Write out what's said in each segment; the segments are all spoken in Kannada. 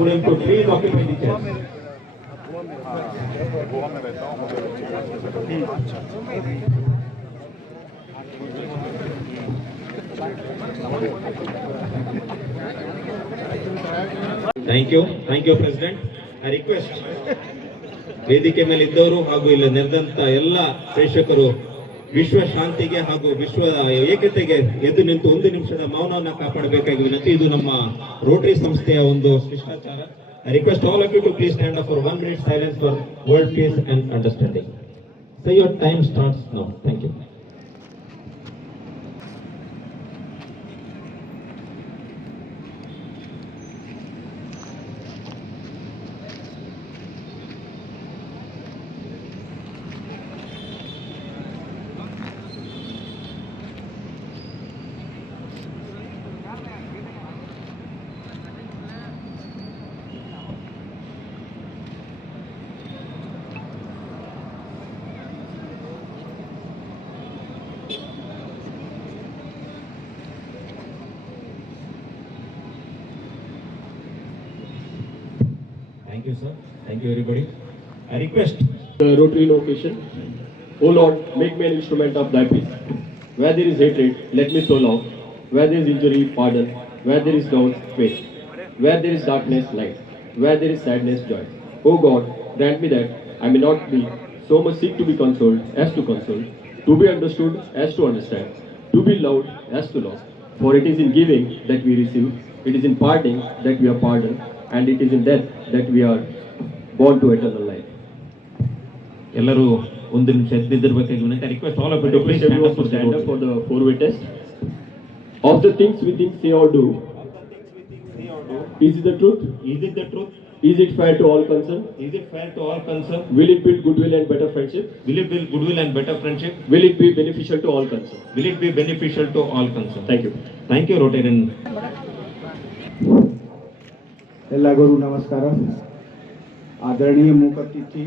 students to please occupy the chairs. Thank you, President. I request ವೇದಿಕೆ ಮೇಲೆ ಇದ್ದವರು ಹಾಗೂ ಇಲ್ಲಿ ನೆರೆದಂತ ಎಲ್ಲ ಪ್ರೇಕ್ಷಕರು ವಿಶ್ವ ಶಾಂತಿಗೆ ಹಾಗೂ ವಿಶ್ವದ ಏಕತೆಗೆ ಎದ್ದು ನಿಂತು 1 ನಿಮಿಷದ ಮೌನವನ್ನು ಕಾಪಾಡಬೇಕಾಗಿ ವಿನಂತಿ. ಇದು ನಮ್ಮ ರೋಟರಿ ಸಂಸ್ಥೆಯ ಒಂದು ಶಿಷ್ಟಾಚಾರ. I request all of you to please stand up for 1 minute silence for world peace and understanding. So your time starts now. Thank you. Thank you, sir. Thank you, everybody. I request the Rotary location. O Lord, make me an instrument of thy peace. Where there is hatred, let me sow love. Where there is injury, pardon. Where there is doubt, faith. Where there is darkness, light. Where there is sadness, joy. O God, grant me that I may not be so much seek to be consoled as to console, to be understood as to understand, to be loved as to love. For it is in giving that we receive, it is in parting that we are pardoned, and it is in death that we are born to eternal life. ಎಲ್ಲರೂ 1 ನಿಮಿಷ ಎದ್ದಿರಬೇಕಾಗಿ ವಿನಂತಿ. I request all of you to please stand up for the 4-way test. Of the things we think, say or do, is it the truth? Is it the truth? Is it fair to all concerned? Is it fair to all concerned? Will it build goodwill and better friendship? Will it build goodwill and better friendship? Will it be beneficial to all concerned? Will it be beneficial to all concerned? Thank you. Thank you, Rotarian. ಎಲ್ಲರಿಗೂ ನಮಸ್ಕಾರ. आदरणीय मुख्य अतिथि,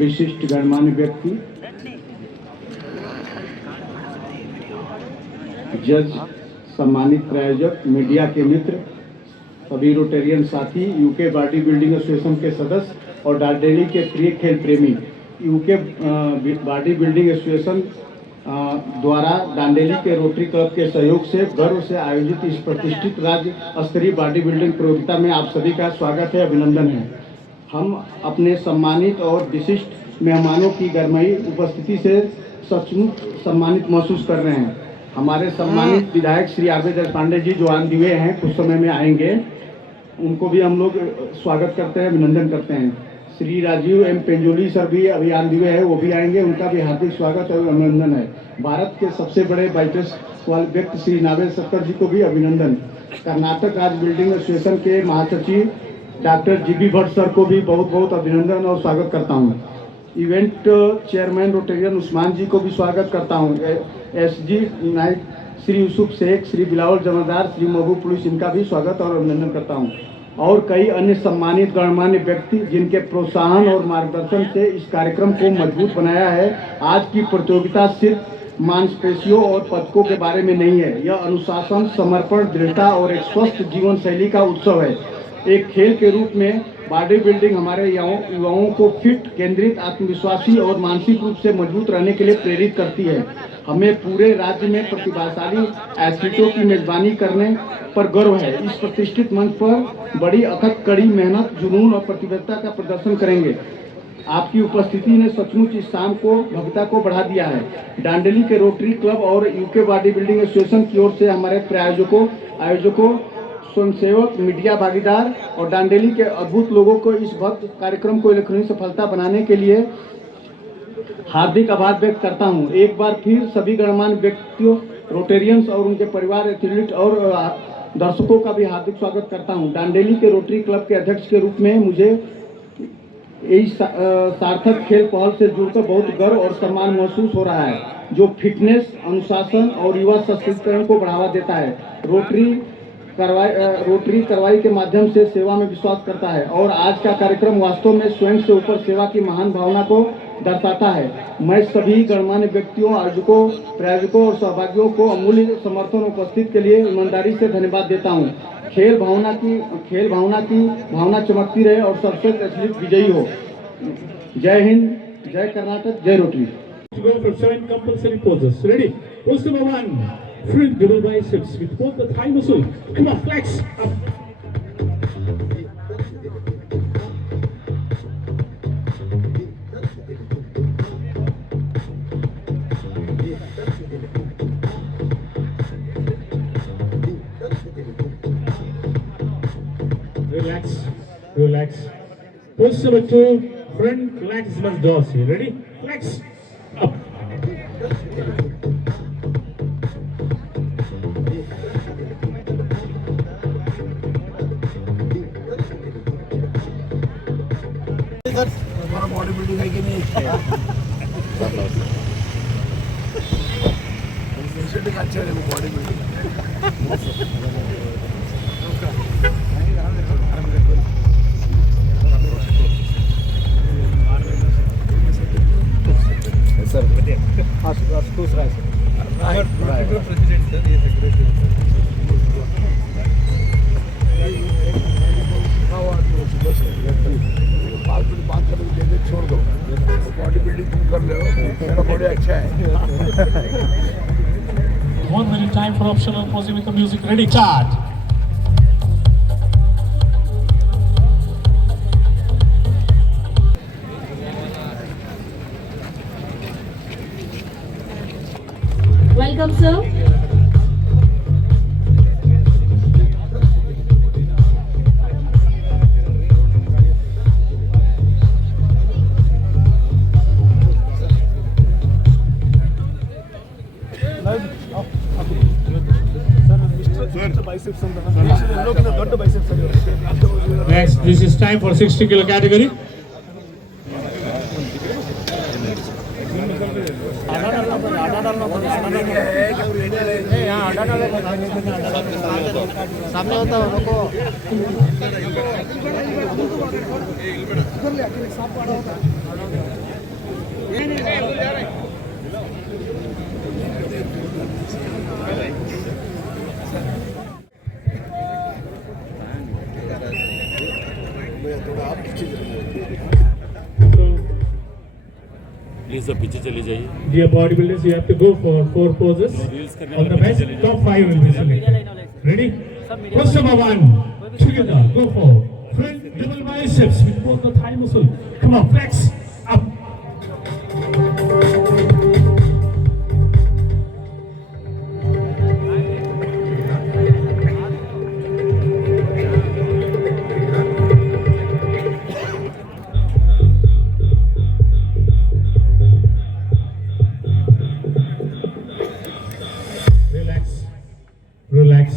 विशिष्ट गणमान्य व्यक्ति, जज, सम्मानित प्रायोजक, मीडिया के मित्र, सभी रोटेरियन साथी, यूके बॉडी बिल्डिंग एसोसिएशन के सदस्य और डार्डेली के प्रिय खेल प्रेमी, यूके बॉडी बिल्डिंग एसोसिएशन द्वारा डांडेली के रोटरी क्लब के सहयोग से गर्व से आयोजित इस प्रतिष्ठित राज्य स्तरीय बॉडी बिल्डिंग प्रतियोगिता में आप सभी का स्वागत है, अभिनंदन है। हम अपने सम्मानित और विशिष्ट मेहमानों की गर्माई उपस्थिति से सचमुच सम्मानित महसूस कर रहे हैं। हमारे सम्मानित विधायक श्री आरबी देशपांडे जी जो आन दिए हैं, कुछ समय में आएंगे, उनको भी हम लोग स्वागत करते हैं, अभिनंदन करते हैं। श्री राजीव एम पेंजोली सर भी अभियान दिए हैं, वो भी आएंगे, उनका भी हार्दिक स्वागत और अभिनंदन है। भारत के सबसे बड़े बाइटस वाले व्यक्ति श्री नावेद सत्तर जी को भी अभिनंदन। कर्नाटक राज्य बिल्डिंग एसोसिएशन के महासचिव डॉक्टर जीबी भट्ट सर को भी बहुत बहुत अभिनंदन और स्वागत करता हूँ। इवेंट चेयरमैन रोटेरियन उस्मान जी को भी स्वागत करता हूँ। SG नाइट श्री यूसुफ शेख, श्री बिलावल जमादार, श्री महबूब पुलिस, इनका भी स्वागत और अभिनंदन करता हूँ। और कई अन्य सम्मानित गणमान्य व्यक्ति जिनके प्रोत्साहन और मार्गदर्शन से इस कार्यक्रम को मजबूत बनाया है। आज की प्रतियोगिता सिर्फ मांसपेशियों और पदकों के बारे में नहीं है, यह अनुशासन, समर्पण, दृढ़ता और एक स्वस्थ जीवन शैली का उत्सव है। एक खेल के रूप में बॉडी बिल्डिंग हमारे युवाओं को फिट, केंद्रित, आत्मविश्वासी और मानसिक रूप से मजबूत रहने के लिए प्रेरित करती है। हमें पूरे राज्य में प्रतिभाशाली एथलीटों की मेजबानी करने पर गर्व है। इस प्रतिष्ठित मंच पर बड़ी अथक कड़ी मेहनत, जुनून और प्रतिबद्धता का प्रदर्शन करेंगे। आपकी उपस्थिति ने सचमुच इस शाम को भव्यता को बढ़ा दिया है। डांडेली के रोटरी क्लब और यूके बॉडी बिल्डिंग एसोसिएशन की ओर से हमारे प्रायोजकों, आयोजकों, स्वयंसेवक, मीडिया भागीदार और डांडेली के अद्भुत लोगों को इस भव्य कार्यक्रम को इलेक्ट्रॉनिक सफलता बनाने के लिए हार्दिक आभार व्यक्त करता हूं। एक बार फिर सभी गणमान्य व्यक्तियों, रोटेरियंस और उनके परिवार, एथलीट और दर्शकों का भी हार्दिक स्वागत करता हूं। डांडेली के रोटरी क्लब के अध्यक्ष के रूप में मुझे इस सार्थक खेल पहल से जुड़कर बहुत गर्व और सम्मान महसूस हो रहा है, जो फिटनेस, अनुशासन और युवा सशक्तिकरण को बढ़ावा देता है। रोटरी कार्रवाई के माध्यम से सेवा में विश्वास करता है और आज का कार्यक्रम वास्तव में स्वयं से ऊपर सेवा की महान भावना को दर्शाता है। मैं सभी गणमान्य व्यक्तियों, आयोजकों, प्रायोजकों और सहभागियों को अमूल्य समर्थन उपस्थित के लिए ईमानदारी से धन्यवाद देता हूँ। खेल भावना की भावना चमकती रहे और सर्वश्रेष्ठ एथलीट विजयी हो। जय हिंद, जय कर्नाटक, जय rotary. To go for 7 compulsory poses. Ready? Pose number 1. Front double biceps with both the thigh muscle. Come on, flex up. Relax, relax. Pose number 2. Front latissimus dorsi. Ready? Flex up. हमारा बॉडी बिल्डिंग है कि नहीं अच्छा है वो बॉडी बिल्डिंग सर दूसरा प्रेसिडेंट सर ये सेक्रेटरी बात करने छोड़ दो बॉडी बिल्डिंग तुम कर लो मेरा बॉडी अच्छा है 1 minute time for optional posing with the music. Ready? Start. Welcome, sir. Next, this is time for 60 kilo category. सामने होता हो लोगों प्लीज अब पीछे चले जाइए. Dear bodybuilders, you have to go for 4 poses. On the best, top 5 will be selected. Ready? Pose number 1. Together, go for front double biceps with both the thigh muscle. Come on, flex up. Relax.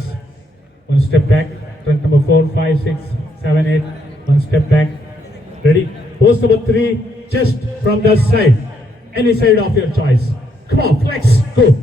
One step back. Trunk number 4, 5, 6, 7, 8. One step back. Ready? Pose number 3. Chest from the side. Any side of your choice. Come on, flex. Go.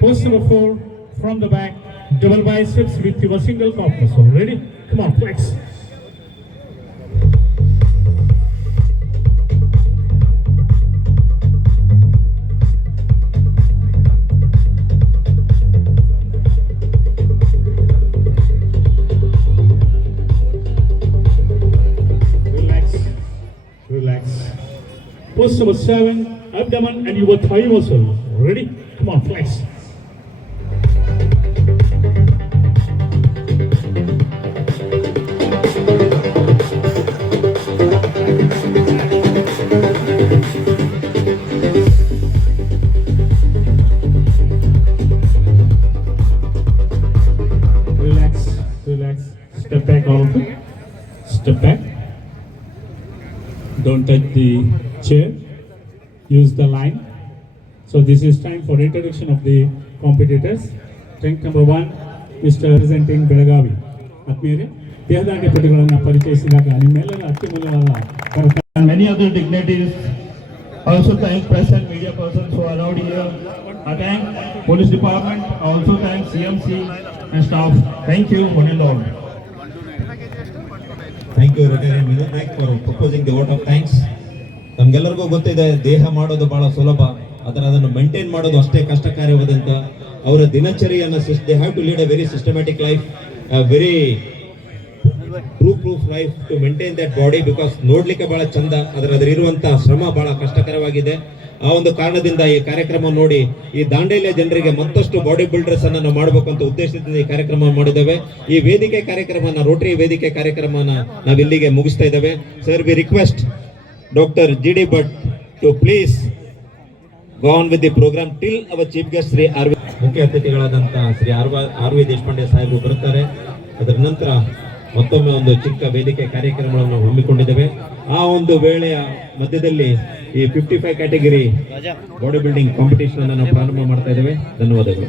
Pose number 4, from the back, double biceps with your single calf muscle. Ready? Come on, flex. Relax. Pose number 7, abdomen and your thigh muscle. Ready? Come on, flex. Relax. Step back all of it. Step back. Don't touch the chair. Use the line. So this is time for introduction of the competitors. Rank number 1, Mr. representing Belagavi. Atmire. ದೇಹದಾಂಡ್ಯಪಟುಗಳನ್ನು ಪರಿಚಯಿಸಿದಾಗ ನಿಮ್ಮೆಲ್ಲರ ಅತ್ಯಮೂಲ್ಯವಾದ ಕರ್ತವ್ಯ. Many other dignitaries also thank press and media persons who are out here. I thank police department. I also thank CMC and staff. Thank you, one and all. Thank you Rotarian Vinod Naik for proposing the vote of thanks. ನಮ್ಗೆಲ್ಲರಿಗೂ ಗೊತ್ತಿದೆ, ದೇಹ ಮಾಡೋದು ಬಹಳ ಸುಲಭ, ಆದರೆ ಅದನ್ನು ಮೇಂಟೈನ್ ಮಾಡೋದು ಅಷ್ಟೇ ಕಷ್ಟಕಾರ್ಯವಾದಂತ. ಅವರ ದಿನಚರಿಯನ್ನು they have to lead a very systematic life, very proof life to maintain that body, because ನೋಡ್ಲಿಕ್ಕೆ ಬಹಳ ಚಂದ, ಅದರಲ್ಲಿರುವಂತಹ ಶ್ರಮ ಬಹಳ ಕಷ್ಟಕರವಾಗಿದೆ. ಆ ಒಂದು ಕಾರಣದಿಂದ ಈ ಕಾರ್ಯಕ್ರಮ ನೋಡಿ ಈ ದಾಂಡೇಲಿಯ ಜನರಿಗೆ ಮತ್ತಷ್ಟು ಬಾಡಿ ಬಿಲ್ಡರ್ಸ್ ಅನ್ನು ನಾವು ಮಾಡಬೇಕು ಅಂತ ಉದ್ದೇಶದಿಂದ ಈ ಕಾರ್ಯಕ್ರಮ ಮಾಡಿದ್ದೇವೆ. ಈ ವೇದಿಕೆ ಕಾರ್ಯಕ್ರಮನ, ರೋಟರಿ ವೇದಿಕೆ ಕಾರ್ಯಕ್ರಮನ ನಾವು ಇಲ್ಲಿಗೆ ಮುಗಿಸ್ತಾ ಇದ್ದೇವೆ. Sir, we request doctor GD Bhatt to please go on with the programme till our chief guest Shri ಮುಖ್ಯ ಅತಿಥಿಗಳಾದಂತಹ ಶ್ರೀ RV ದೇಶಪಾಂಡೆ ಸಾಹೇಬರು ಬರುತ್ತಾರೆ. ಅದರ ನಂತರ ಮತ್ತೊಮ್ಮೆ ಒಂದು ಚಿಕ್ಕ ವೇದಿಕೆ ಕಾರ್ಯಕ್ರಮಗಳನ್ನು ಹಮ್ಮಿಕೊಂಡಿದ್ದೇವೆ. ಆ ಒಂದು ವೇಳೆಯ ಮಧ್ಯದಲ್ಲಿ ಈ 55 ಕ್ಯಾಟಗರಿ ಬಾಡಿ ಬಿಲ್ಡಿಂಗ್ ಕಾಂಪಿಟೇಷನ್ ಅನ್ನು ನಾವು ಪ್ರಾರಂಭ ಮಾಡ್ತಾ ಇದ್ದೇವೆ. ಧನ್ಯವಾದಗಳು.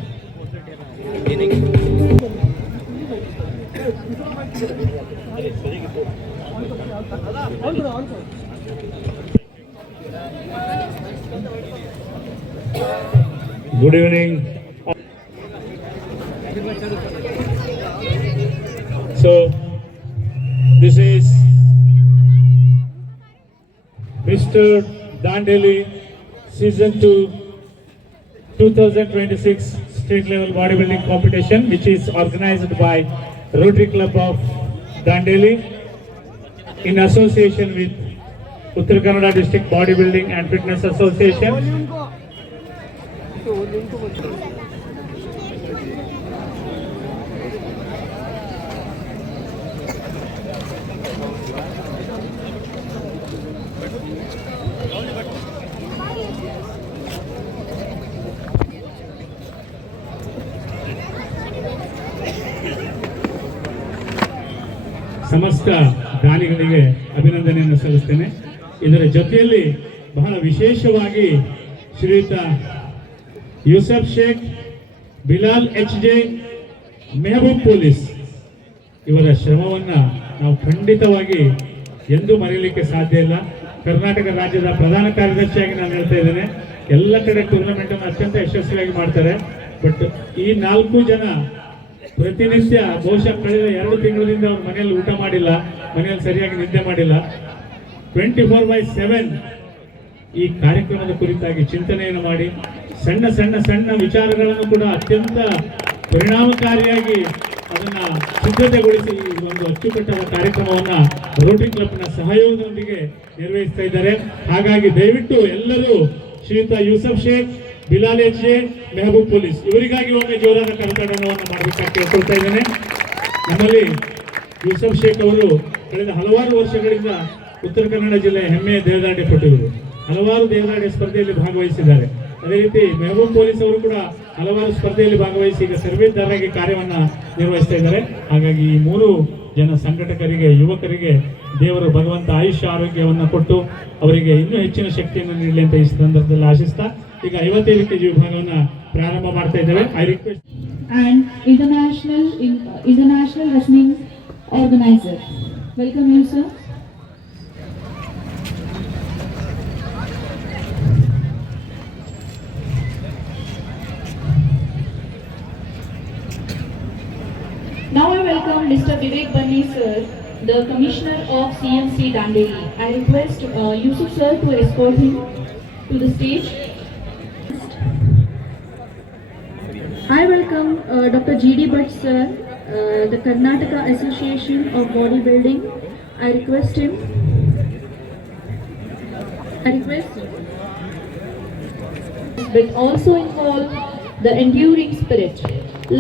Good evening. So, this is Mr. Dandeli Season 2 2026 State Level Bodybuilding Competition, which is organized by Rotary Club of Dandeli in association with Uttara Kannada District Bodybuilding and Fitness Association. ಸಮಸ್ತ ದಾನಿಗಳಿಗೆ ಅಭಿನಂದನೆಯನ್ನು ಸಲ್ಲಿಸ್ತೇನೆ. ಇದರ ಜೊತೆಯಲ್ಲಿ ಬಹಳ ವಿಶೇಷವಾಗಿ ಶ್ರೀಯುತ ಯೂಸಫ್ ಶೇಖ್, ಬಿಲಾಲ್ HJ, ಮೆಹಬೂಬ್ ಪೊಲೀಸ್ ಇವರ ಶ್ರಮವನ್ನು ನಾವು ಖಂಡಿತವಾಗಿ ಎಂದೂ ಮರೆಯಲಿಕ್ಕೆ ಸಾಧ್ಯ ಇಲ್ಲ. ಕರ್ನಾಟಕ ರಾಜ್ಯದ ಪ್ರಧಾನ ಕಾರ್ಯದರ್ಶಿಯಾಗಿ ನಾನು ಹೇಳ್ತಾ ಇದ್ದೇನೆ, ಎಲ್ಲ ಕಡೆ ಟೂರ್ನಮೆಂಟ್ ಅನ್ನು ಅತ್ಯಂತ ಯಶಸ್ವಿಯಾಗಿ ಮಾಡ್ತಾರೆ. ಬಟ್ ಈ 4 ಜನ ಪ್ರತಿನಿತ್ಯ ಬಹುಶಃ ಕಳೆದ 2 ತಿಂಗಳಿಂದ ಅವ್ರ ಮನೆಯಲ್ಲಿ ಊಟ ಮಾಡಿಲ್ಲ, ಮನೆಯಲ್ಲಿ ಸರಿಯಾಗಿ ನಿದ್ದೆ ಮಾಡಿಲ್ಲ. 24/7 ಈ ಕಾರ್ಯಕ್ರಮದ ಕುರಿತಾಗಿ ಚಿಂತನೆಯನ್ನು ಮಾಡಿ ಸಣ್ಣ ಸಣ್ಣ ಸಣ್ಣ ವಿಚಾರಗಳನ್ನು ಕೂಡ ಅತ್ಯಂತ ಪರಿಣಾಮಕಾರಿಯಾಗಿ ಅದನ್ನ ಸಿದ್ಧತೆಗೊಳಿಸಿ ಒಂದು ಅಚ್ಚುಕಟ್ಟಾದ ಕಾರ್ಯಕ್ರಮವನ್ನ ರೋಟರಿ ಕ್ಲಬ್ನ ಸಹಯೋಗದೊಂದಿಗೆ ನಿರ್ವಹಿಸ್ತಾ ಇದ್ದಾರೆ. ಹಾಗಾಗಿ ದಯವಿಟ್ಟು ಎಲ್ಲರೂ ಶ್ರೀಯುತ ಯೂಸಫ್ ಶೇಖ್, ಬಿಲಾಲ್ HJ, ಮೆಹಬೂಬ್ ಪೊಲೀಸ್ ಇವರಿಗಾಗಿ ಒಮ್ಮೆ ಜೋರಾದ ಕರತಾಡನವನ್ನು ಮಾಡಬೇಕಾಗಿ ಕೇಳ್ಕೊಳ್ತಾ ಇದ್ದೇನೆ. ನಮ್ಮಲ್ಲಿ ಯೂಸಫ್ ಶೇಖ್ ಅವರು ಕಳೆದ ಹಲವಾರು ವರ್ಷಗಳಿಂದ ಉತ್ತರ ಕನ್ನಡ ಜಿಲ್ಲೆಯ ಹೆಮ್ಮೆಯ ದೇಹದಾಂಡ್ಯಪಟುಗಳು, ಹಲವಾರು ದೇಹದಾಂಡ್ಯ ಸ್ಪರ್ಧೆಯಲ್ಲಿ ಭಾಗವಹಿಸಿದ್ದಾರೆ. ಅದೇ ರೀತಿ ಮೆಹಬೂಬ್ ಪೊಲೀಸ್ ಅವರು ಕೂಡ ಹಲವಾರು ಸ್ಪರ್ಧೆಯಲ್ಲಿ ಭಾಗವಹಿಸಿ ಈಗ ಸರ್ವೇದಾರರಾಗಿ ಕಾರ್ಯವನ್ನ ನಿರ್ವಹಿಸ್ತಾ ಇದ್ದಾರೆ. ಹಾಗಾಗಿ ಈ 3 ಜನ ಸಂಘಟಕರಿಗೆ, ಯುವಕರಿಗೆ ದೇವರು ಭಗವಂತ ಆಯುಷ್ಯ ಆರೋಗ್ಯವನ್ನು ಕೊಟ್ಟು ಅವರಿಗೆ ಇನ್ನೂ ಹೆಚ್ಚಿನ ಶಕ್ತಿಯನ್ನು ನೀಡಲಿ ಅಂತ ಈ ಸಂದರ್ಭದಲ್ಲಿ ಆಶಿಸ್ತಾ ಈಗ 55 kg ವಿಭಾಗವನ್ನು ಪ್ರಾರಂಭ ಮಾಡ್ತಾ ಇದ್ದೇವೆ. I request And international wrestling organizer. Welcome you, sir. Now I welcome Mr. Vivek Banni sir, the Commissioner of CMC Dandeli. I request Yusuf sir to escort him to the stage. I welcome Dr. GD Bhatt sir, the Karnataka Association of Bodybuilding. I request but also involve the enduring spirit.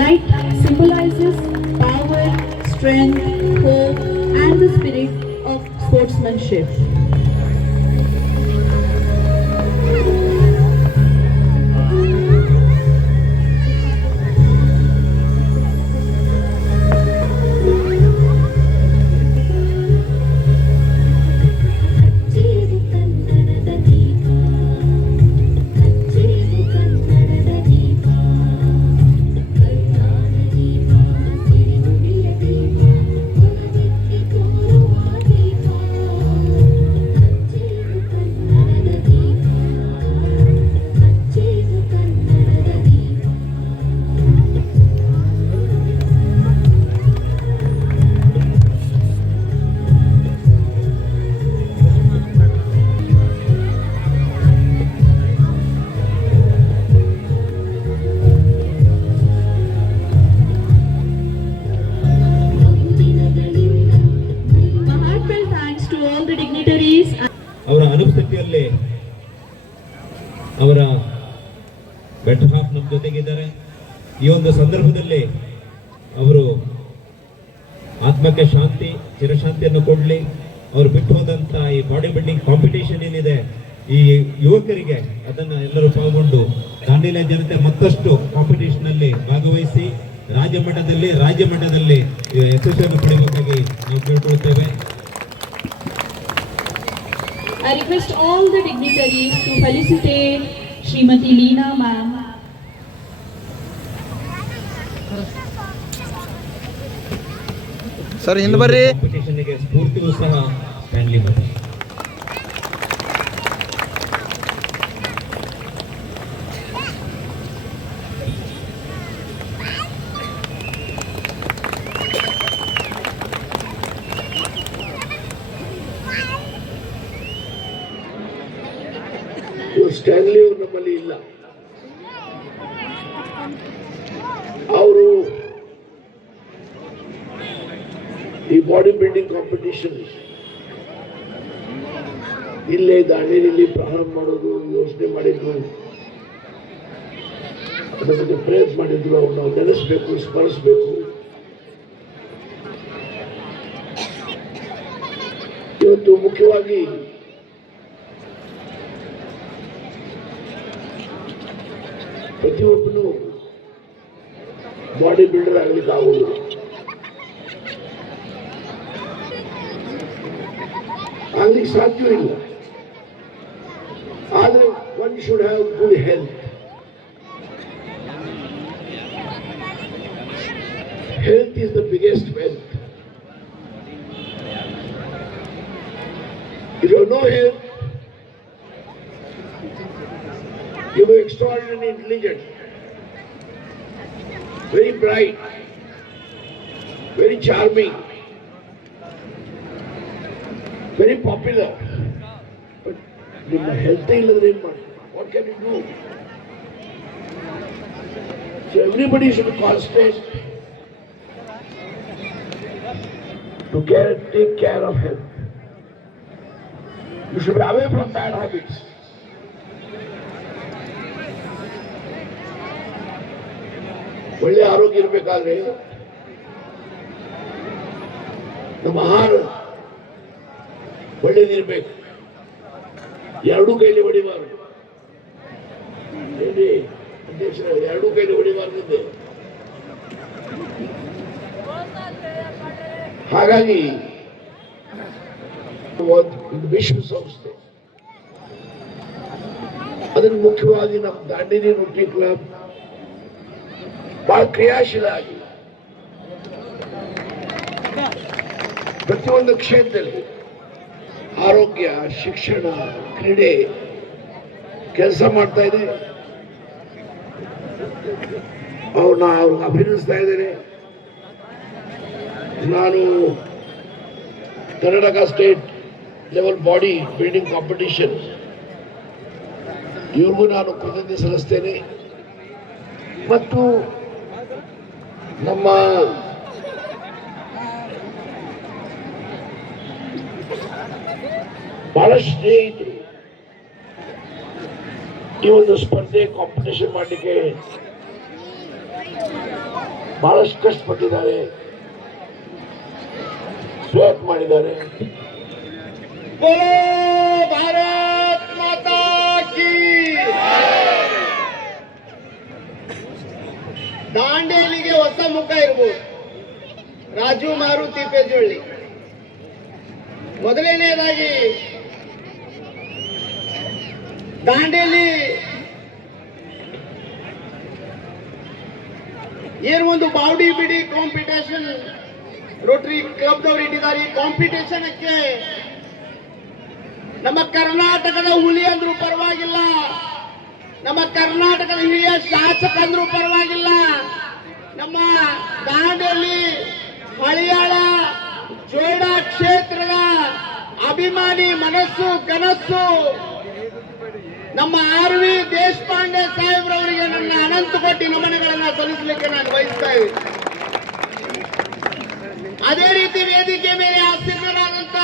Light symbolizes power, strength, hope, and the spirit of sportsmanship. ಉಪಸ್ಥಿತಿಯಲ್ಲಿ ಅವರ ಬೆಟರ್ ಹಾಫ್ ನಮ್ಮ ಜೊತೆಗಿದ್ದಾರೆ. ಈ ಒಂದು ಸಂದರ್ಭದಲ್ಲಿ ಅವರು ಆತ್ಮಕ್ಕೆ ಶಾಂತಿ ಚಿರಶಾಂತಿಯನ್ನು ಕೊಡಲಿ. ಅವರು ಬಿಟ್ಟು ಹೋದಂತ ಈ ಬಾಡಿ ಬಿಲ್ಡಿಂಗ್ ಕಾಂಪಿಟೇಷನ್ ಏನಿದೆ ಈ ಯುವಕರಿಗೆ ಅದನ್ನ ಎಲ್ಲರೂ ಪಾಲ್ಗೊಂಡು ದಾಂಡೇಲಿಯ ಜನತೆ ಮತ್ತಷ್ಟು ಕಾಂಪಿಟೇಷನ್ ಅಲ್ಲಿ ಭಾಗವಹಿಸಿ ರಾಜ್ಯ ಮಟ್ಟದಲ್ಲಿ ಯಶಸ್ಸನ್ನು ಪಡೆಯಬೇಕಾಗಿ ನಾವು ಕೇಳ್ಕೊಳ್ತೇವೆ. I request all the dignitaries to felicitate Srimati Leena ma'am. Sir ಹಿಂದೆ ಬರ್ರಿ. ಕಾಂಪಿಟೇಷನ್ಗೆ ಸ್ಫೂರ್ತಿಗೂ ಸಹ ಸ್ಟ್ಯಾನ್ಲಿ ಮಾಡಿ. ಸ್ಟ್ಯಾನ್ಲಿ ಅವರು ನಮ್ಮಲ್ಲಿ ಇಲ್ಲ. ಅವರು ಈ ಬಾಡಿ ಬಿಲ್ಡಿಂಗ್ ಕಾಂಪಿಟೇಷನ್ ಇಲ್ಲೇ ದಾಂಡೇಲಿಯಲ್ಲಿ ಪ್ರಾರಂಭ ಮಾಡೋದು ಯೋಚನೆ ಮಾಡಿದ್ರು, ಅದರ ಬಗ್ಗೆ ಪ್ರಯತ್ನ ಮಾಡಿದ್ರು. ಅವ್ರು ನಾವು ನೆನೆಸ್ಬೇಕು, ಸ್ಮರಿಸಬೇಕು. ಇವತ್ತು ಮುಖ್ಯವಾಗಿ ಪ್ರತಿಯೊಬ್ಬನು ಬಾಡಿ ಬಿಲ್ಡರ್ ಆಗಲಿಕ್ಕೆ ಆಗೋದು. ಆಗ್ಲಿಕ್ಕೆ ಸಾಧ್ಯವಿಲ್ಲ. ಆದರೆ one should have good health. Health is the biggest wealth. If you have no health, you are extraordinarily intelligent, very bright, very charming, very popular. But ನಿಮ್ಮ ಹೆಲ್ತ್ ಇಲ್ಲದ್ರೆ ಏನು ಮಾಡಿ? What can you do? So everybody should concentrate to take care of health. You should be away from bad habits. ಒಳ್ಳೆ ಆರೋಗ್ಯ ಇರಬೇಕಾದ್ರೆ ನಮ್ಮ ಆಹಾರ ಒಳ್ಳೇದಿರ್ಬೇಕು. ಎರಡೂ ಕೈಲಿ ಹೊಡಿಬಾರ್ದು. ಎರಡೂ ಕೈಲಿ ಹೊಡಿಬಾರ್ದು. ಹಾಗಾಗಿ ಒಂದು ವಿಶ್ವಸಂಸ್ಥೆ ಅದನ್ನು ಮುಖ್ಯವಾಗಿ ನಮ್ಮ ದಾಂಡೇಲಿ ರೋಟರಿ ಕ್ಲಬ್ ಬಹಳ ಕ್ರಿಯಾಶೀಲ ಆಗಿ ಪ್ರತಿಯೊಂದು ಕ್ಷೇತ್ರದಲ್ಲಿ ಆರೋಗ್ಯ, ಶಿಕ್ಷಣ, ಕ್ರೀಡೆ ಕೆಲಸ ಮಾಡ್ತಾ ಇದೆ. ಅವ್ರನ್ನ ಅಭಿನಂದಿಸ್ತಾ ಇದ್ದೇನೆ. ನಾನು Karnataka state level body building competition ಇವ್ರಿಗೂ ನಾನು ಕೃತಜ್ಞತೆ ಸಲ್ಲಿಸ್ತೇನೆ. ಮತ್ತು ನಮ್ಮ ಬಹಳಷ್ಟು ಸ್ನೇಹಿತರು ಈ ಒಂದು ಸ್ಪರ್ಧೆ ಕಾಂಪಿಟೇಷನ್ ಮಾಡಲಿಕ್ಕೆ ಬಹಳಷ್ಟು ಕಷ್ಟಪಟ್ಟಿದ್ದಾರೆ, ಪ್ರಯತ್ನ ಮಾಡಿದ್ದಾರೆ. ಭಾರತ್ ಮಾತಾ ಕಿ. ದಾಂಡೇಲಿಗೆ ಹೊಸ ಮುಖ ಇರ್ಬೋದು. ರಾಜು ಮಾರುತಿ ಪೇಜೊಳ್ಳಿ ಮೊದಲನೆಯದಾಗಿ ದಾಂಡೇಲಿ ಏನು ಒಂದು ಬಾಡಿ ಬಿಡಿ ಕಾಂಪಿಟೇಷನ್ ರೋಟರಿ ಕ್ಲಬ್ದವರು ಇಟ್ಟಿದ್ದಾರೆ. ಈ ಕಾಂಪಿಟೇಷನ್ಗೆ ನಮ್ಮ ಕರ್ನಾಟಕದ ಹುಲಿ ಅಂದ್ರೂ ಪರವಾಗಿಲ್ಲ, ನಮ್ಮ ಕರ್ನಾಟಕದ ಹಿರಿಯ ಶಾಸಕ ಅಂದ್ರೂ ಪರವಾಗಿಲ್ಲ, ನಮ್ಮ ದಾಂಡೇಲಿ ಹಳಿಯಾಳ ಜೋಯಿಡಾ ಕ್ಷೇತ್ರದ ಅಭಿಮಾನಿ ಮನಸ್ಸು ಕನಸು ನಮ್ಮ ಆರ್ ವಿ ದೇಶಪಾಂಡೆ ಸಾಹೇಬ್ರವರಿಗೆ ನನ್ನ ಅನಂತ ಕೋಟಿ ನಮನಗಳನ್ನು ಸಲ್ಲಿಸಲಿಕ್ಕೆ ನಾನು ಬಯಸ್ತಾ ಇದ್ದೀನಿ. ಅದೇ ರೀತಿ ವೇದಿಕೆ ಮೇಲೆ ಆಸೀನರಾದಂತ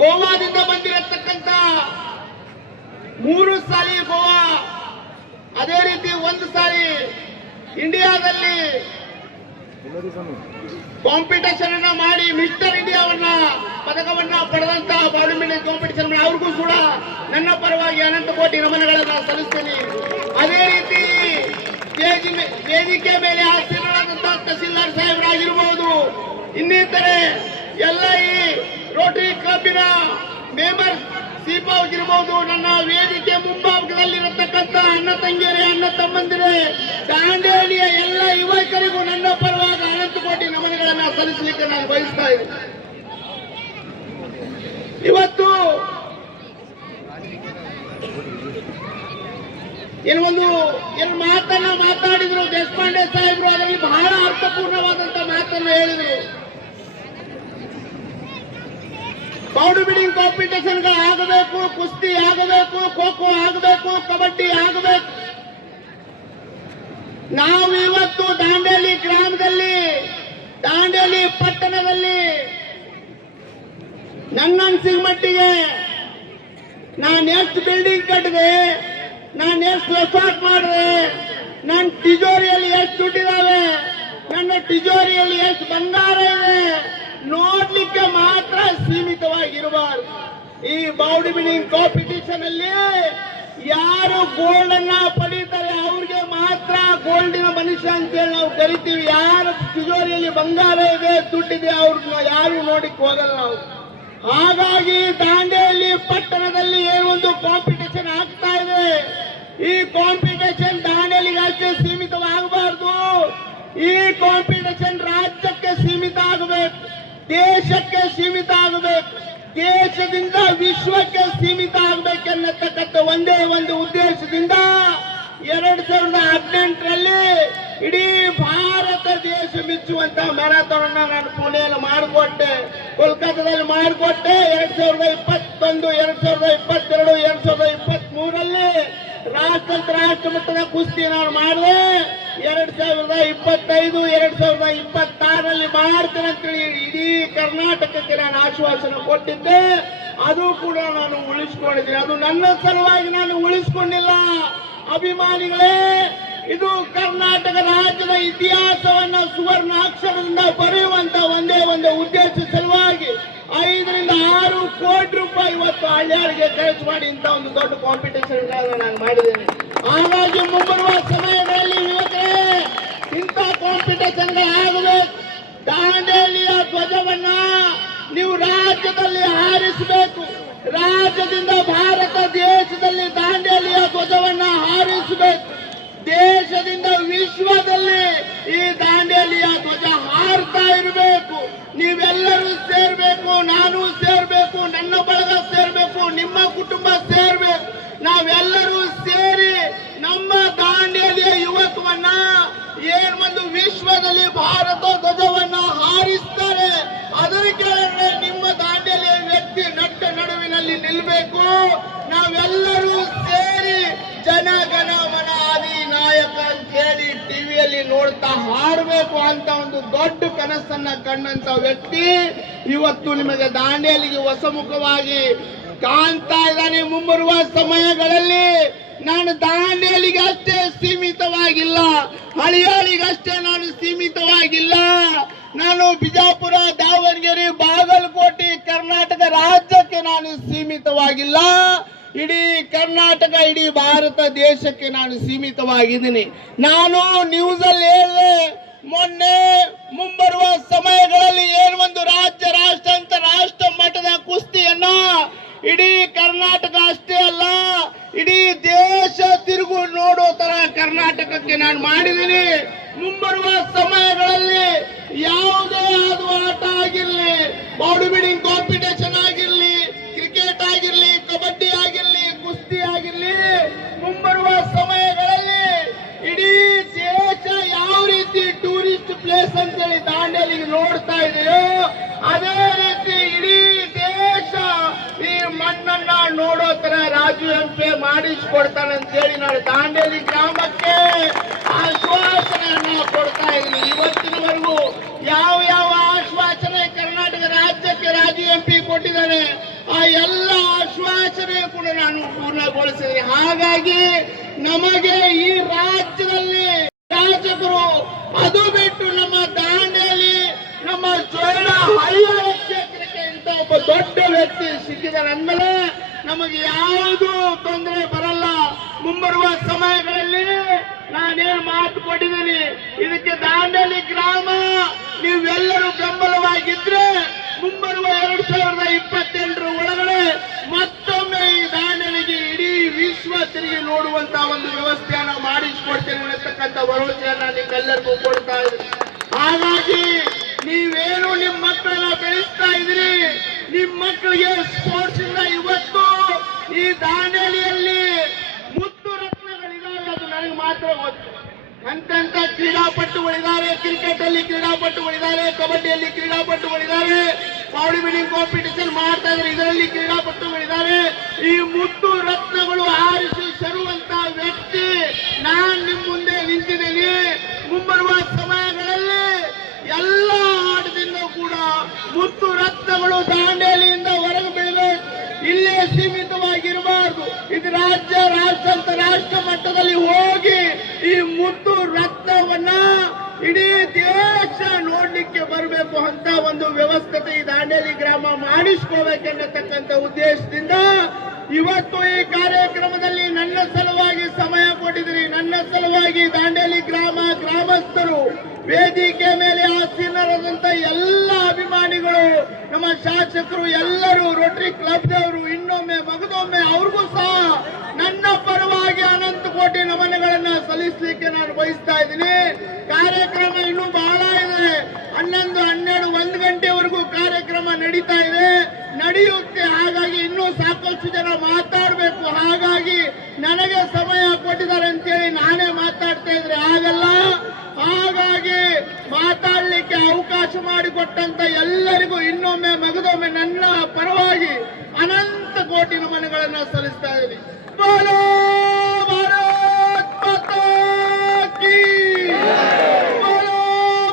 ಗೋವಾದಿಂದ ಬಂದಿರತಕ್ಕಂತ 3 ಸಾರಿ ಗೋವಾ, ಅದೇ ರೀತಿ 1 ಸಾರಿ ಇಂಡಿಯಾದಲ್ಲಿ ಕಾಂಪಿಟೇಷನ್ ಅನ್ನ ಮಾಡಿ ಮಿಸ್ಟರ್ ಇಂಡಿಯಾವನ್ನ ಪದಕವನ್ನ ಪಡೆದಂತ ಬಾಡಿ ಬಿಲ್ಡಿಂಗ್ ಕಾಂಪಿಟೇಷನ್ ಅವ್ರಿಗೂ ಕೂಡ ನನ್ನ ಪರವಾಗಿ ಅನಂತ ಕೋಟಿ ನಮನಗಳನ್ನ ಸಲ್ಲಿಸ್ತೀನಿ. ಅದೇ ರೀತಿ ವೇದಿಕೆ ಮೇಲೆ ಆಸೀನರಾದಂತಹ ತಹಸೀಲ್ದಾರ್ ಸಾಹೇಬರಾಗಿರಬಹುದು, ಇನ್ನಿತರೆ ಎಲ್ಲ ಈ ರೋಟರಿ ಕ್ಲಬ್ಬಿನ ಮೆಂಬರ್ ಸೀಪಾಗಿರಬಹುದು, ನನ್ನ ವೇದಿಕೆ ಮುಂಭಾಗದಲ್ಲಿರತಕ್ಕಂಥ ಅಣ್ಣ ತಂಗಿಯರೇ, ಅಣ್ಣ ತಮ್ಮಂದಿರೇ, ದಾಂಡೇಲಿಯ ಎಲ್ಲ ಯುವಕರಿಗೂ ನನ್ನ ಪರವಾಗಿ ಅನಂತ ಕೋಟಿ ನಮನಗಳನ್ನ ಸಲ್ಲಿಸಲಿಕ್ಕೆ ನಾನು ಬಯಸ್ತಾ ಇದ್ದೀನಿ. ಇವತ್ತು ಏನು ಮಾತನ್ನ ಮಾತಾಡಿದ್ರು ದೇಶಪಾಂಡೆ ಸಾಹೇಬರು, ಅದರಲ್ಲಿ ಬಹಳ ಅರ್ಥಪೂರ್ಣವಾದಂತ ಮಾತನ್ನ ಹೇಳಿದ್ರು. ಬಾಡಿ ಬಿಲ್ಡಿಂಗ್ ಕಾಂಪಿಟೇಷನ್ಗಳು ಆಗಬೇಕು, ಕುಸ್ತಿ ಆಗಬೇಕು, ಖೋ ಖೋ ಆಗಬೇಕು, ಕಬಡ್ಡಿ ಆಗಬೇಕು. ನಾವು ಇವತ್ತು ದಾಂಡೇಲಿ ಗ್ರಾಮದಲ್ಲಿ, ದಾಂಡೇಲಿ ಪಟ್ಟಣದಲ್ಲಿ ನನ್ನನ್ಸಿದ ಮಟ್ಟಿಗೆ ನಾನು ಎಷ್ಟು ಬಿಲ್ಡಿಂಗ್ ಕಟ್ಟಿದೆ, ನಾನು ಎಷ್ಟು ರೆಸಾರ್ಟ್ ಮಾಡಿದೆ, ನನ್ನ ತಿಜೋರಿಯಲ್ಲಿ ಎಷ್ಟು ದುಡ್ಡಿದಾವೆ, ನನ್ನ ತಿಜೋರಿಯಲ್ಲಿ ಎಷ್ಟು ಬಂಗಾರ ಇದೆ ನೋಡ್ಲಿಕ್ಕೆ ಮಾತ್ರ ಸೀಮಿತವಾಗಿರಬಾರದು. ಈ ಬಾಡಿ ಬಿಲ್ಡಿಂಗ್ ಕಾಂಪಿಟೇಷನ್ ಅಲ್ಲಿ ಯಾರು ಗೋಲ್ಡ್ ಅನ್ನ ಪಡೀತಾರೆ ಅವ್ರಿಗೆ ಮಾತ್ರ ಗೋಲ್ಡಿನ ಮನುಷ್ಯ ಅಂತೇಳಿ ನಾವು ಕರಿತೀವಿ. ಯಾರು ತಿಜೋರಿಯಲ್ಲಿ ಬಂಗಾರ ಇದೆ, ದುಡ್ಡಿದೆ, ಅವ್ರನ್ನ ಯಾರು ನೋಡಿಕ್ ಹೋಗಲ್ಲ ನಾವು. ಹಾಗಾಗಿ ದಾಂಡೇಲಿ ಪಟ್ಟಣದಲ್ಲಿ ಏನೊಂದು ಕಾಂಪಿಟೇಷನ್ ಆಗ್ತಾ ಇದೆ, ಈ ಕಾಂಪಿಟೇಷನ್ ದಾಂಡೇಲಿಗೆ ಅಷ್ಟೇ ಸೀಮಿತವಾಗಬಾರ್ದು. ಈ ಕಾಂಪಿಟೇಷನ್ ರಾಜ್ಯಕ್ಕೆ ಸೀಮಿತ ಆಗಬೇಕು, ದೇಶಕ್ಕೆ ಸೀಮಿತ ಆಗಬೇಕು, ದೇಶದಿಂದ ವಿಶ್ವಕ್ಕೆ ಸೀಮಿತ ಆಗಬೇಕೆನ್ನತಕ್ಕಂಥ ಒಂದೇ ಒಂದು ಉದ್ದೇಶದಿಂದ 2018ರಲ್ಲಿ ಇಡೀ ಭಾರತ ದೇಶ ಮೆಚ್ಚುವಂತ ಮ್ಯಾರಥಾನ್ ಅನ್ನ ನಾನು ಪುಣೆಯಲ್ಲಿ ಮಾಡಿಕೊಟ್ಟೆ, ಕೋಲ್ಕತ್ತಾದಲ್ಲಿ ಮಾಡಿಕೊಟ್ಟೆ. 2021, 2022, 2023ರಲ್ಲಿ ರಾಷ್ಟ್ರ ಮಟ್ಟದ ಕುಸ್ತಿ ನಾನು ಮಾಡಿದೆ. 2025, 2026ರಲ್ಲಿ ಮಾಡ್ತೇನೆ ಅಂತೇಳಿ ಇಡೀ ಕರ್ನಾಟಕಕ್ಕೆ ನಾನು ಆಶ್ವಾಸನೆ ಕೊಟ್ಟಿದ್ದೆ. ಅದು ಕೂಡ ನಾನು ಉಳಿಸ್ಕೊಂಡಿದ್ದೀನಿ. ಅದು ನನ್ನ ಸಲುವಾಗಿ ನಾನು ಉಳಿಸ್ಕೊಂಡಿಲ್ಲ. ಅಭಿಮಾನಿಗಳೇ, ಇದು ಕರ್ನಾಟಕ ರಾಜ್ಯದ ಇತಿಹಾಸವನ್ನ ಸುವರ್ಣ ಅಕ್ಷರದಿಂದ ಬರೆಯುವಂತ ಒಂದೇ ಒಂದು ಉದ್ದೇಶ ಸಲುವಾಗಿ 5 ರಿಂದ 6 ಕೋಟಿ ರೂಪಾಯಿ ಇವತ್ತು ಹಳ್ಳಿಯಾಳಿಗೆ ಖರ್ಚು ಮಾಡಿ ಇಂತ ಒಂದು ದೊಡ್ಡ ಕಾಂಪಿಟೇಷನ್ ನಾನು ಮಾಡಿದ್ದೇನೆ. ಹಾಗಾಗಿ ಮುಂಬರುವ ಸಮಯಗಳಲ್ಲಿ ಯುವಕರೇ, ಇಂಥ ಕಾಂಪಿಟೇಷನ್ ಆಗಬೇಕು. ದಾಂಡೇಲಿಯ ಧ್ವಜವನ್ನ ನೀವು ರಾಜ್ಯದಲ್ಲಿ ಹಾರಿಸಬೇಕು. ರಾಜ್ಯದಿಂದ ಭಾರತ ದೇಶದಲ್ಲಿ ದಾಂಡೇಲಿಯ ಧ್ವಜವನ್ನ ಹಾರಿಸಬೇಕು. ದೇಶದಿಂದ ವಿಶ್ವದಲ್ಲಿ ಈ ದಾಂಡೇಲಿಯ ಧ್ವಜ ಹಾರ್ತಾ ಇರಬೇಕು. ನೀವೆಲ್ಲರೂ ಸೇರ್ಬೇಕು, ನಾನು ಸೇರ್ಬೇಕು, ನನ್ನ ಬಳಗ ಸೇರ್ಬೇಕು, ನಿಮ್ಮ ಕುಟುಂಬ ಸೇರ್ಬೇಕು. ನಾವೆಲ್ಲರೂ ಸೇರಿ ನಮ್ಮ ದಾಂಡೇಲಿಯ ಯುವಕವನ್ನ ಒಂದು ವಿಶ್ವದಲ್ಲಿ ಭಾರತ ಧ್ವಜವನ್ನ ಹಾರಿಸ್ತಾರೆ, ಅದರ ಕೆಳಗಡೆ ನಿಮ್ಮ ದಾಂಡೇಲಿಯ ವ್ಯಕ್ತಿ ನಟ್ಟ ನಡುವಿನಲ್ಲಿ ನಿಲ್ಲಬೇಕು. ನಾವೆಲ್ಲರೂ ಸೇರಿ ಜನಗಣ ಮನ ಆದಿ ನಾಯಕ ಅಂತ ಹೇಳಿ ಟಿವಿಯಲ್ಲಿ ನೋಡ್ತಾ ಹಾಡಬೇಕು ಅಂತ ಒಂದು ದೊಡ್ಡ ಕನಸನ್ನ ಕಂಡಂತ ವ್ಯಕ್ತಿ ಇವತ್ತು ನಿಮಗೆ ದಾಂಡೇಲಿಗೆ ಹೊಸಮುಖವಾಗಿ ಕಾಣ್ತಾ ಇದ್ದಾನೆ. ಮುಂಬರುವ ಸಮಯಗಳಲ್ಲಿ ನಾನು ದಾಂಡೇಲಿಗೆ ಅಷ್ಟೇ ಸೀಮಿತವಾಗಿಲ್ಲ, ಹಳಿಯಾಳಿಗಷ್ಟೇ ನಾನು ಸೀಮಿತವಾಗಿಲ್ಲ. ನಾನು ಬಿಜಾಪುರ, ದಾವಣಗೆರೆ, ಬಾಗಲಕೋಟೆ, ಕರ್ನಾಟಕ ರಾಜ್ಯಕ್ಕೆ ನಾನು ಸೀಮಿತವಾಗಿಲ್ಲ. ಇಡೀ ಕರ್ನಾಟಕ, ಇಡೀ ಭಾರತ ದೇಶಕ್ಕೆ ನಾನು ಸೀಮಿತವಾಗಿದ್ದೀನಿ. ನಾನು ನ್ಯೂಸಲ್ಲಿ ಹೇಳಿದೆ ಮೊನ್ನೆ, ಮುಂಬರುವ ಸಮಯಗಳಲ್ಲಿ ಒಂದು ರಾಜ್ಯ, ರಾಷ್ಟ್ರ ಅಂತ ರಾಷ್ಟ್ರ ಮಟ್ಟದ ಕುಸ್ತಿಯನ್ನ ಇಡೀ ಕರ್ನಾಟಕ ಅಷ್ಟೇ ಅಲ್ಲ, ಇಡೀ ದೇಶ ತಿರುಗು ನೋಡೋ ತರ ಕರ್ನಾಟಕಕ್ಕೆ ನಾನು ಮಾಡಿದ್ದೀನಿ. ಮುಂಬರುವ ಸಮಯಗಳಲ್ಲಿ ಯಾವುದೇ ಆದ ಆಟ ಆಗಿರ್ಲಿ, ಬಾಡಿ ಬಿಲ್ಡಿಂಗ್ ಕಾಂಪಿಟೇಷನ್ ಆಗಿರ್ಲಿ, ಕ್ರಿಕೆಟ್ ಆಗಿರ್ಲಿ, ಕಬಡ್ಡಿ ಆಗಿರ್ಲಿ, ಕುಸ್ತಿ ಆಗಿರ್ಲಿ, ಮುಂಬರುವ ಸಮಯಗಳಲ್ಲಿ ಇಡೀ ದೇಶ ಯಾವ ರೀತಿ ಟೂರಿಸ್ಟ್ ಪ್ಲೇಸ್ ಅಂತೇಳಿ ದಾಂಡೇಲಿಗೆ ನೋಡ್ತಾ ಇದೆಯೋ, ಅದೇ ರೀತಿ ಇಡೀ ದೇಶ ಈ ಮಣ್ಣನ್ನ ನೋಡೋ ತರ ರಾಜು ಎಂಪಿ ಮಾಡಿಸ್ಕೊಡ್ತಾನೆ ಅಂತೇಳಿ ನಾನು ದಾಂಡೇಲಿ ಗ್ರಾಮಕ್ಕೆ ಆಶ್ವಾಸನೆಯನ್ನ ಕೊಡ್ತಾ ಇದ್ದೀನಿ. ಇವತ್ತಿನವರೆಗೂ ಯಾವ ಯಾವ ಆಶ್ವಾಸನೆ ಕರ್ನಾಟಕ ರಾಜ್ಯಕ್ಕೆ ರಾಜು ಎಂಪಿ ಕೊಟ್ಟಿದ್ದಾನೆ, ಎಲ್ಲ ಆಶ್ವಾಸನೆ ಕೂಡ ನಾನು ಪೂರ್ಣಗೊಳಿಸಿದೆ. ಹಾಗಾಗಿ ನಮಗೆ ಈ ರಾಜ್ಯದಲ್ಲಿ ಶಾಸಕರು, ಅದು ಬಿಟ್ಟು ನಮ್ಮ ದಾಂಡೇಲಿ, ನಮ್ಮ ಜೋಳ ಹರಿಹರ ಕ್ಷೇತ್ರಕ್ಕೆ ಇಂಥ ಒಬ್ಬ ದೊಡ್ಡ ವ್ಯಕ್ತಿ ಸಿಕ್ಕಿದ್ದಾರೆ ಅಂದಮೇಲೆ ನಮಗೆ ಯಾವುದು ತೊಂದರೆ ಬರಲ್ಲ. ಮುಂಬರುವ ಸಮಯಗಳಲ್ಲಿ ನಾನೇನು ಮಾತು ಕೊಟ್ಟಿದ್ದೀನಿ, ಇದಕ್ಕೆ ದಾಂಡೇಲಿ ಗ್ರಾಮ ನೀವೆಲ್ಲರೂ ಬೆಂಬಲವಾಗಿದ್ರೆ ಮುಂಬರುವ 2028 ಒಳಗಡೆ ಮತ್ತೊಮ್ಮೆ ಈ ದಾಂಡೇಲಿಗೆ ಇಡೀ ವಿಶ್ವ ತಿರುಗಿ ನೋಡುವಂತ ಒಂದು ವ್ಯವಸ್ಥೆಯನ್ನ ಮಾಡಿಸಿಕೊಡ್ತೇನೆ ಅನ್ನತಕ್ಕಂಥ ಭರವಸೆಯನ್ನ ನಿಮ್ಮೆಲ್ಲರಿಗೂ ಕೊಡ್ತಾ ಇದ್ದೀನಿ. ಹಾಗಾಗಿ ನೀವೇನು ನಿಮ್ಮ ಮಕ್ಕಳನ್ನ ಬೆಳೆಸ್ತಾ ಇದ್ದೀರಿ, ನಿಮ್ಮ ಮಕ್ಕಳಿಗೆ ಸ್ಪೋರ್ಟ್ಸ್ ಇಂದ ಇವತ್ತು ಈ ದಾಂಡೇಲಿಯಲ್ಲಿ ಮುತ್ತು ರತ್ನಗಳಿದಾವೆ, ಅದು ನನಗೆ ಮಾತ್ರ ಗೊತ್ತು. ಅಂತಂತ ಕ್ರೀಡಾಪಟುಗಳಿದ್ದಾರೆ, ಕ್ರಿಕೆಟ್ ಅಲ್ಲಿ ಕ್ರೀಡಾಪಟುಗಳಿದ್ದಾರೆ, ಕಬಡ್ಡಿಯಲ್ಲಿ ಕ್ರೀಡಾಪಟುಗಳಿದ್ದಾರೆ, ಬಾಡಿ ಬಿಲ್ಡಿಂಗ್ ಕಾಂಪಿಟೇಷನ್ ಮಾಡ್ತಾ ಇದ್ದಾರೆ, ಇದರಲ್ಲಿ ಕ್ರೀಡಾಪಟುಗಳಿದ್ದಾರೆ. ಈ ಮುತ್ತು ರತ್ನಗಳು ಆರಿಸಿ ಸರುವಂತ ವ್ಯಕ್ತಿ ನಾನ್ ನಿಮ್ ಮುಂದೆ ನಿಂತಿದ್ದೀನಿ. ಮುಂಬರುವ ಸಮಯಗಳಲ್ಲಿ ಎಲ್ಲ ಆಟದಿಂದ ಕೂಡ ಮುತ್ತು ರತ್ನಗಳು ದಾಂಡೇಲಿಯಿಂದ ಹೊರಗೆ ಬೀಳಬೇಕು, ಇಲ್ಲೇ ಸೀಮಿತವಾಗಿರಬಾರ್ದು. ಇದು ರಾಜ್ಯ, ರಾಷ್ಟ್ರ ಮಟ್ಟದಲ್ಲಿ ಹೋಗಿ ಈ ಮುತ್ತು ರತ್ನವನ್ನ ಇಡೀ ದೇಶ ನೋಡ್ಲಿಕ್ಕೆ ಬರಬೇಕು ಅಂತ ಒಂದು ವ್ಯವಸ್ಥೆ ಈ ದಾಂಡೇಲಿ ಗ್ರಾಮ ಮಾಡಿಸ್ಕೋಬೇಕೆನ್ನತಕ್ಕಂಥ ಉದ್ದೇಶದಿಂದ ಇವತ್ತು ಈ ಕಾರ್ಯಕ್ರಮದಲ್ಲಿ ನನ್ನ ಸಲುವಾಗಿ ಸಮಯ ಕೊಟ್ಟಿದ್ದೀರಿ. ನನ್ನ ಸಲುವಾಗಿ ದಾಂಡೇಲಿ ಗ್ರಾಮಸ್ಥರು, ವೇದಿಕೆ ಮೇಲೆ ಆಸೀನರಾದಂತ ಎಲ್ಲ ಅಭಿಮಾನಿಗಳು, ನಮ್ಮ ಶಾಸಕರು ಎಲ್ಲರೂ, ರೋಟರಿ ಕ್ಲಬ್ದವರು, ಇನ್ನೊಮ್ಮೆ ಮಗದೊಮ್ಮೆ ಅವ್ರಿಗೂ ಸಹ ನನ್ನ ಪರವಾಗಿ ಅನಂತ ಕೋಟಿ ನಮನಗಳನ್ನ ಸಲ್ಲಿಸಲಿಕ್ಕೆ ನಾನು ಬಯಸ್ತಾ ಇದ್ದೀನಿ. ಕಾರ್ಯಕ್ರಮ ಇನ್ನೂ ಬಹಳ ಇದೆ. 11, 12, 1 ಗಂಟೆವರೆಗೂ ಕಾರ್ಯಕ್ರಮ ನಡೀತಾ ಇದೆ, ನಡೆಯುತ್ತೆ. ಹಾಗಾಗಿ ಇನ್ನೂ ಸಾಕಷ್ಟು ಜನ ಮಾತಾಡಬೇಕು. ಹಾಗಾಗಿ ನನಗೆ ಸಮಯ ಕೊಟ್ಟಿದ್ದಾರೆ ಅಂತೇಳಿ ನಾನೇ ಮಾತಾಡ್ತಾ ಇದ್ರೆ ಆಗಲ್ಲ. ಹಾಗಾಗಿ ಮಾತಾಡಲಿಕ್ಕೆ ಅವಕಾಶ ಮಾಡಿಕೊಟ್ಟಂತ ಎಲ್ಲರಿಗೂ ಇನ್ನೊಮ್ಮೆ ಮಗದೊಮ್ಮೆ ನನ್ನ ಪರವಾಗಿ ಅನಂತ ಕೋಟಿ ನಮನಗಳನ್ನ ಸಲ್ಲಿಸ್ತಾ ಇದ್ದೀನಿ. ಬೋಲೋ ಭಾರತ್ ಮಾತಾ ಕೀ, ಬೋಲೋ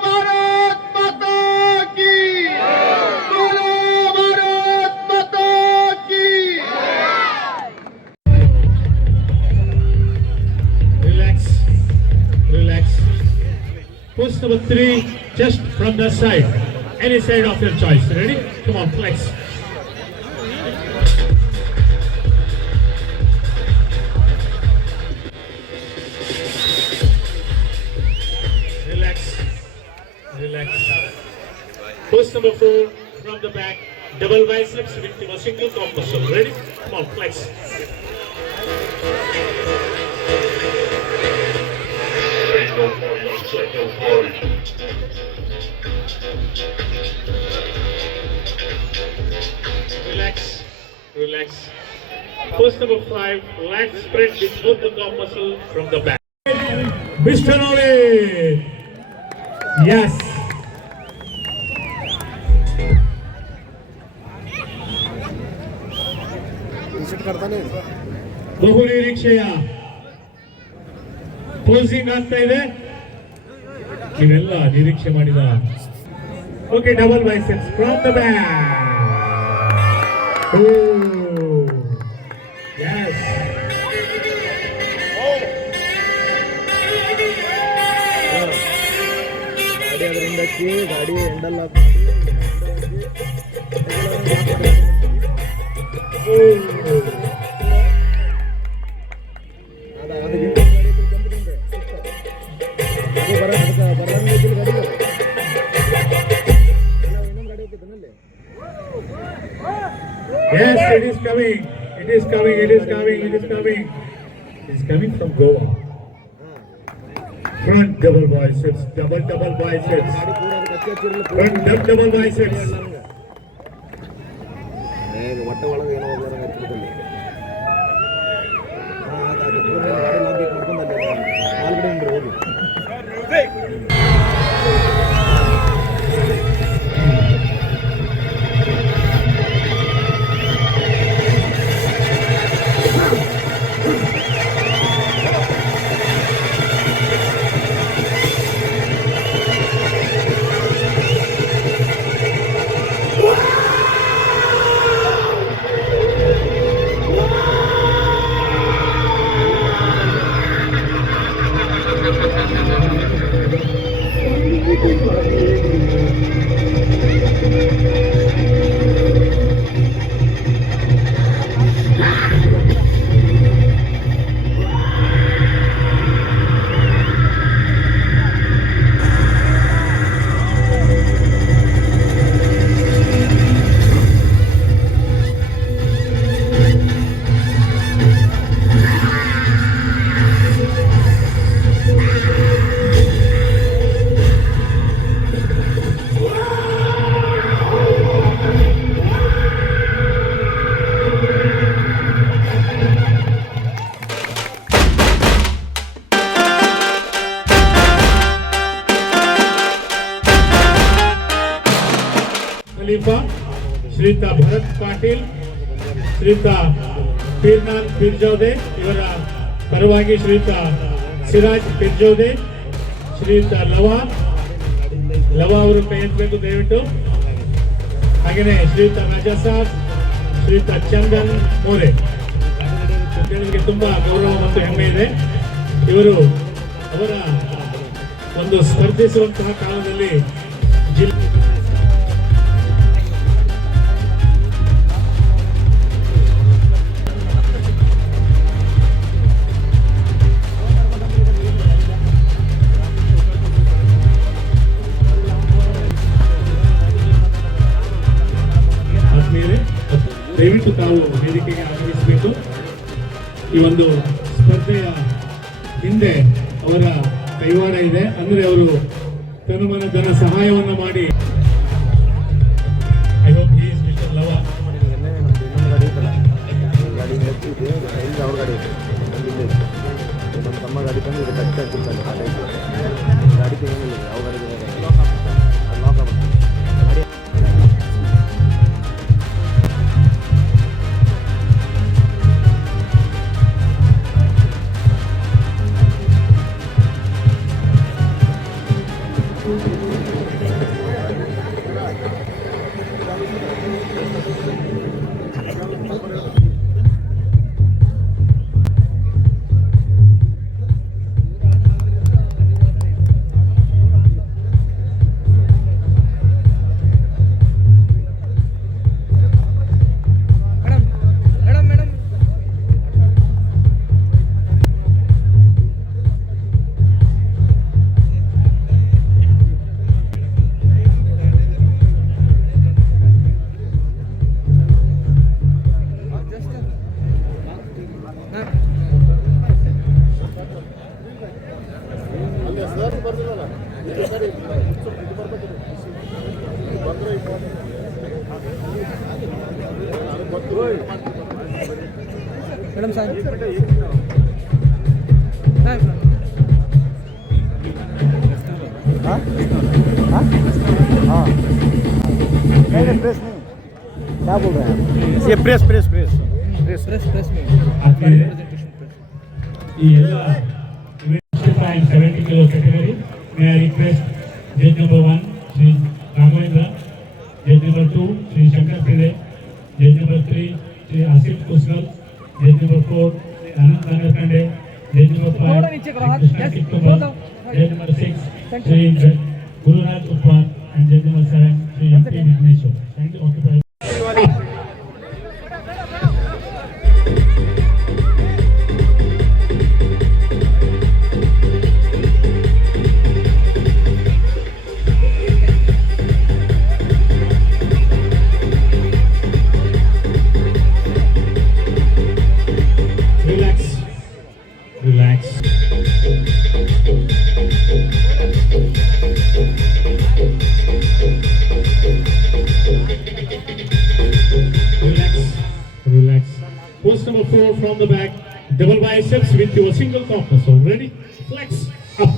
ಭಾರತ್ ಮಾತಾ ಕೀ, ಬೋಲೋ ಭಾರತ್ ಮಾತಾ ಕೀ. Relax. Post number 3, just from the side. Any side of your choice. Ready? Come on, flex. Relax. Post number 4, from the back. Double biceps with a single top muscle. Ready? Come on, flex. Relax. Post number 5, lat spread with both the top muscle from the back. Mr. Noli. Yes. ಬಹು ನಿರೀಕ್ಷೆಯ ಪೋಸಿಂಗ್ ಆಗ್ತಾ ಇದೆ. ನೀವೆಲ್ಲ ನಿರೀಕ್ಷೆ ಮಾಡಿದ okay, double biceps from the back. Yes, ಗಾಡಿ handle yes, it is coming. It is coming from Goa. Front double biceps, double biceps. Front double biceps. ಹೊಟ್ಟೆ ಒಳಗೆ ಏನೋ ನಾಲ್ಕಡೆ ಹೋಗಿ ಖಲೀಫಾ, ಶ್ರೀಯುತ ಭರತ್ ಪಾಟೀಲ್, ಶ್ರೀಯುತ ಪೀರ್ನಾಥ್ ಪಿರ್ಜೋದೆ ಇವರ ಪರವಾಗಿ ಶ್ರೀಯುತ ಸಿರಾಜ್ ಪಿರ್ಜೋದೆ, ಶ್ರೀಯುತ ಲವಾ ಅವರು ಕೈ ಎತ್ತಬೇಕು ದಯವಿಟ್ಟು. ಹಾಗೆಯೇ ಶ್ರೀಯುತ ರಾಜಾ ಸಾಬ್, ಶ್ರೀಯುತ ಚಂದನ್ ಮೋರೆ ಇವರಿಗೆ ತುಂಬಾ ಗೌರವ ಮತ್ತು ಹೆಮ್ಮೆ ಇದೆ. ಇವರು ಅವರ ಒಂದು ಸ್ಪರ್ಧಿಸುವಂತಹ ಕಾಲದಲ್ಲಿ ಜಿಲ್ಲೆ ದಯವಿಟ್ಟು ತಾವು ವೇದಿಕೆಗೆ ಆಗಮಿಸಬೇಕು. ಈ ಒಂದು ಸ್ಪರ್ಧೆಯ ಹಿಂದೆ ಅವರ ಕೈವಾಡ ಇದೆ. ಅಂದ್ರೆ ಅವರು ತನುಮನ ಧನ ಸಹಾಯವನ್ನು ಮಾಡಿ. I hope he is mister Lava. ಅವ್ರ ಗಾಡಿ ನಮ್ಮ ತಮ್ಮ ಗಾಡಿ ತಂದು ಇದು ಕಟ್ಟಿ ಹಾಕ್ಬಿಡ್ತಾರೆ. ಗಾಡಿ ತೆಗೆದಿಲ್ಲ ಯಾವ ಗಾಡಿ ಲಾಕ್ ಆಗುತ್ತೆ. ಮೇಡಮ್ ಸರ್ प्रेस नहीं क्या बोल रहे हैं ये press press press press press press में ಈ ಎಲ್ಲ 70 kilo category. May I request judge number 1 Sri Raghavendra, judge number 2 Sri Shankar Pillai, judge number 3 Sri Asif Kusal, judge number 4 Sri Anand Nagarkande, judge number 5 Sri Krishna Kittumar, judge number 6 Sri Gururaj Uppar, and judge number 7 Sri MP Vigneshwar. Thank you. Occupy. Relax. Relax. Post number 4 from the back. Double biceps with your single cocker. So ready? Flex up.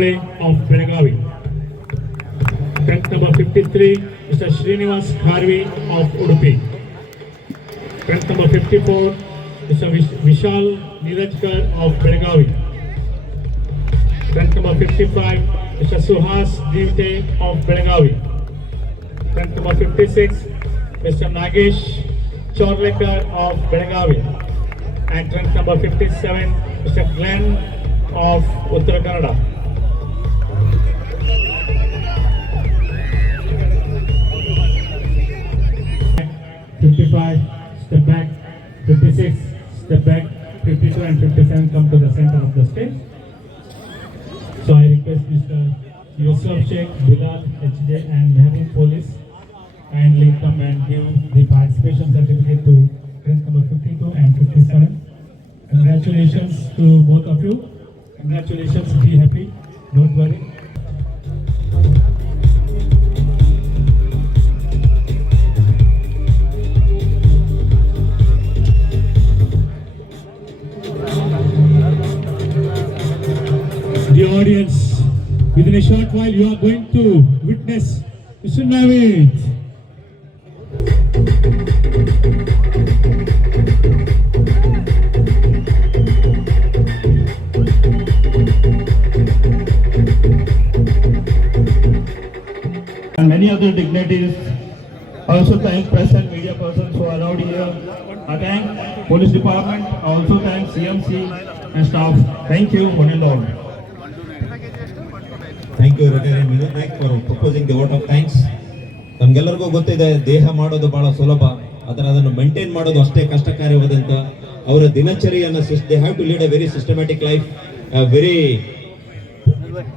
Kambale of Belagavi. Rank number 53, Mr. Srinivas Kharvi of Udupi. Rank number 54, Mr. Vishal Nirajkar of Belagavi. Rank number 55, Mr. Suhas Divte of Belagavi. Rank number 56, Mr. Nagesh Chorlekar of Belagavi. And rank number 57, Mr. Glenn of Uttara Kannada. Step back, 56, step back, 52 and 57 come to the center of the stage. So I request Mr. Yusuf Sheikh, Bilal, HJ and Mehboob Police kindly come and give the participation certificate to rank number 52 and 57. Congratulations to both of you. Congratulations, be happy, don't worry. The audience, within a short while you are going to witness Mr. Naveed. And many other dignitaries. Also thank press and media persons who are around here. I thank police department. I also thank CMC and staff. Thank you, one and all. Thank you Rotarian Vinod for proposing the vote of thanks. ನಮ್ಗೆಲ್ಲರಿಗೂ ಗೊತ್ತಿದೆ, ದೇಹ ಮಾಡೋದು ಬಹಳ ಸುಲಭ, ಆದರೆ ಅದನ್ನು ಮೇಂಟೈನ್ ಮಾಡೋದು ಅಷ್ಟೇ ಕಷ್ಟಕಾರ್ಯವಾದಂತ. ಅವರ ದಿನಚರಿಯನ್ನು they have to lead a very systematic life, very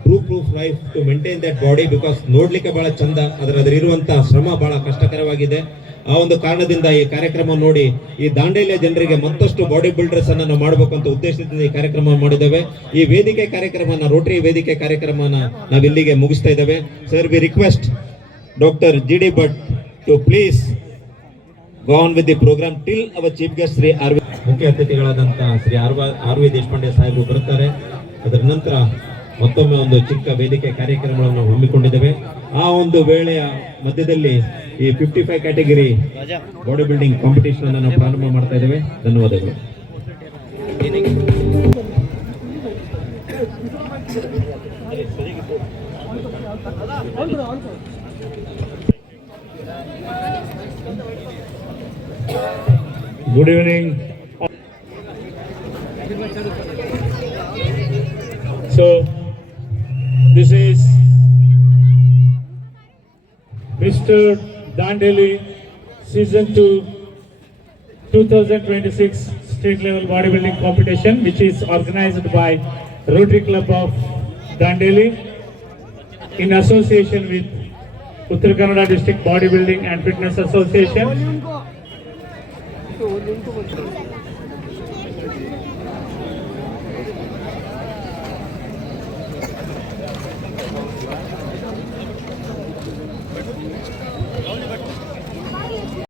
proof life to maintain that body, because ನೋಡ್ಲಿಕ್ಕೆ ಬಹಳ ಚಂದ, ಅದರಲ್ಲಿರುವಂತಹ ಶ್ರಮ ಬಹಳ ಕಷ್ಟಕರವಾಗಿದೆ. ಆ ಒಂದು ಕಾರಣದಿಂದ ಈ ಕಾರ್ಯಕ್ರಮ ನೋಡಿ ಈ ದಾಂಡೇಲಿಯ ಜನರಿಗೆ ಮತ್ತಷ್ಟು ಬಾಡಿ ಬಿಲ್ಡರ್ಸ್ ಅನ್ನ ನಾವು ಮಾಡಬೇಕು ಅಂತ ಉದ್ದೇಶದಿಂದ ಈ ಕಾರ್ಯಕ್ರಮ ಮಾಡಿದ್ದೇವೆ. ಈ ವೇದಿಕೆ ಕಾರ್ಯಕ್ರಮನ, ರೋಟರಿ ವೇದಿಕೆ ಕಾರ್ಯಕ್ರಮನ ನಾವು ಇಲ್ಲಿಗೆ ಮುಗಿಸ್ತಾ ಇದ್ದೇವೆ. Sir, we request doctor GD Bhatt to please go on with the programme till our chief guest Shri ಮುಖ್ಯ ಅತಿಥಿಗಳಾದಂತಹ ಶ್ರೀ RV ದೇಶಪಾಂಡೆ ಸಾಹೇಬರು ಬರುತ್ತಾರೆ. ಅದರ ನಂತರ ಮತ್ತೊಮ್ಮೆ ಒಂದು ಚಿಕ್ಕ ವೇದಿಕೆ ಕಾರ್ಯಕ್ರಮಗಳನ್ನು ನಾವು ಹಮ್ಮಿಕೊಂಡಿದ್ದೇವೆ. ಆ ಒಂದು ವೇಳೆಯ ಮಧ್ಯದಲ್ಲಿ ಈ 55 ಕ್ಯಾಟಗರಿ ಬಾಡಿ ಬಿಲ್ಡಿಂಗ್ ಕಾಂಪಿಟೇಷನ್ ಅನ್ನು ನಾವು ಪ್ರಾರಂಭ ಮಾಡ್ತಾ ಇದ್ದೇವೆ. ಧನ್ಯವಾದಗಳು. Good evening. So, this is Mr. Dandeli Season 2 2026 State Level Bodybuilding Competition, which is organized by Rotary Club of Dandeli in association with Uttara Kannada District Bodybuilding and Fitness Association.